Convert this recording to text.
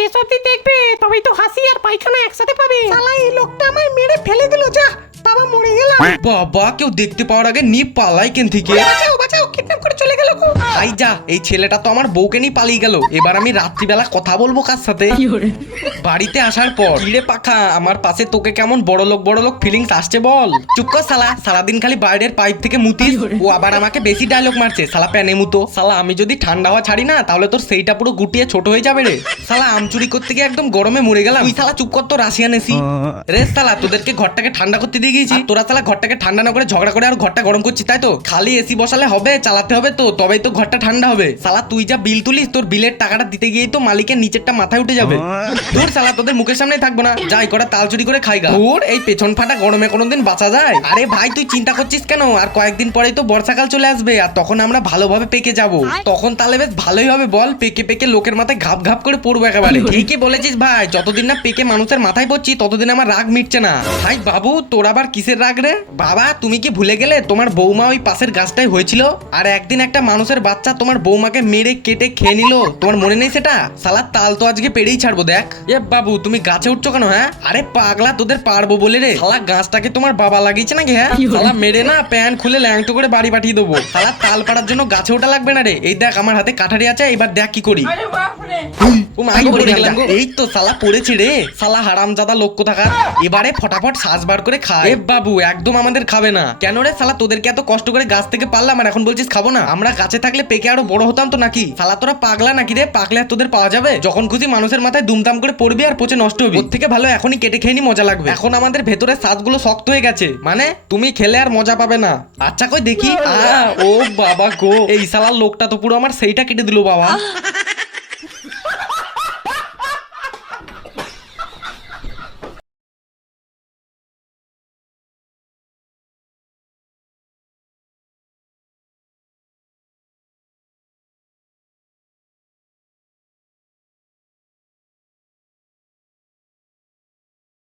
শেষ অবধি দেখবে, তবেই তো হাসি আর পায়খানা একসাথে পাবে। শালা এই লোকটা আমায় মেরে ফেলে দিল, যা বাবা মরে গেলাম। বাবা কেউ দেখতে পাওয়ার আগে নি পালাই কেন থেকে। বাঁচাও বাঁচাও, কিডন্যাপ করে চলে গেল গো। ভাই যা, এই ছেলেটা তো আমার বউকে নিয়ে পালিয়ে গেল। এবার আমি রাত্রিবেলা কথা বলবো কার সাথে? বাড়িতে আসার পর কিরে পাখা, আমার পাশে তোকে কেমন বড় লোক ফিলিংস আসছে বল? চুপ কর শালা, সারাদিন খালি বাইরের পাইপ থেকে মুতিস। ও আবার আমাকে বেশি ডায়লগ মারছে, শালা প্যানে মুতো। শালা আমি যদি ঠান্ডা হওয়া ছাড়ি না, তাহলে তোর সেইটা পুরো গুটিয়ে ছোট হয়ে যাবে রে। শালা আম চুরি করতে গিয়ে একদম গরমে মরে গেলাম। তুই শালা চুপ কর তো, রাশিয়ান এসি রে। শালা তোদেরকে ঘরটাকে ঠান্ডা করতে দিয়ে গিয়েছি, তোরা শালা ঘরটাকে ঠান্ডা না করে ঝগড়া করে আর ঘরটা গরম করছিস, তাই তো? খালি এসি বসালে হবে? চালাতে হবে তো, তবেই তো ঘরটা ঠান্ডা হবে। শালা তুই যা বিল তুলিস, তোর বিলের টাকাটা দিতে গিয়েই তো মালিকের নিচেরটা মাথায় উঠে যাবে। দূর শালা, তোদের মুখের সামনেই থাকবো না, যাই করা তাল চুরি করে খাইগা। দূর, এই পেছন ফাটা গরমে কোনোদিন বাঁচা যায়? আরে ভাই তুই চিন্তা করছিস কেন? আর কয়েকদিন পরেই তো বর্ষাকাল চলে আসবে, আর তখন আমরা ভালোভাবে পেকে যাব। তখন তাহলে বেশ ভালোই হবে বল, পেকে পেকে লোকের মাথায় ঘাপ ঘাপ করে পড়বো একেবারে। ঠিকই বলেছিস ভাই, যতদিন না পেকে মানুষের মাথায় পড়ছি ততদিন আমার রাগ মিটছে না। ভাই বাবু, তোর আবার কিসের রাগ রে? বাবা তুমি কি ভুলে গেলে তোমার বৌমা ওই পাশের গাছটাই হয়েছিল, আর একদিন একটা মানুষের বাচ্চা তোমার বৌমাকে মেরে কেটে খেয়ে নিল, তোমার মনে নেই সেটা? শালা তাল তো আজকে পেড়েই ছাড়বো দেখ। এ বাবু তুমি গাছে উঠছো কেন? হ্যাঁ আরে পাগলা, তোদের পারবো বলে রে। শালা গাছটাকে তোমার বাবা লাগিয়েছে নাকি? হ্যাঁ শালা মেরে না প্যান খুলে ল্যাংটো করে বাড়ি পাঠিয়ে দেবো। শালা তাল পাড়ার জন্য গাছে ওঠা লাগবে না রে। এই দেখ আমার হাতে কাঠারি আছে, এবার দেখ কি করি। এই তো শালা পড়েছে রে, শালা হারামজাদা লোক কোথাকার। এবারে ফটাফট শ্বাস বার করে খা। এ বাবু একদম আমাদের খাবে না কেন রে? শালা তোদেরকে এত কষ্ট করে গাছ থেকে পারলাম, আর এখন বলছিস খাবো না? আমরা গাছে থাকলে পেকে আরো বড় হতাম তো নাকি? শালা তোরা পাগলা নাকি রে? পাগলে আর তোদের পাওয়া যাবে? যখন খুশি মানুষের মাথায় দুমদাম করে পড়বি আর পচে নষ্ট হবি। ওর থেকে ভালো এখনই কেটে খেয়ে নি, মজা লাগবে। এখন আমাদের ভেতরের শ্বাসগুলো শক্ত হয়ে গেছে, মানে তুমি খেলে আর মজা পাবে না। আচ্ছা কই দেখি। ও বাবা গো, এই শালা লোকটা তো পুরো আমার সেইটা কেটে দিল বাবা।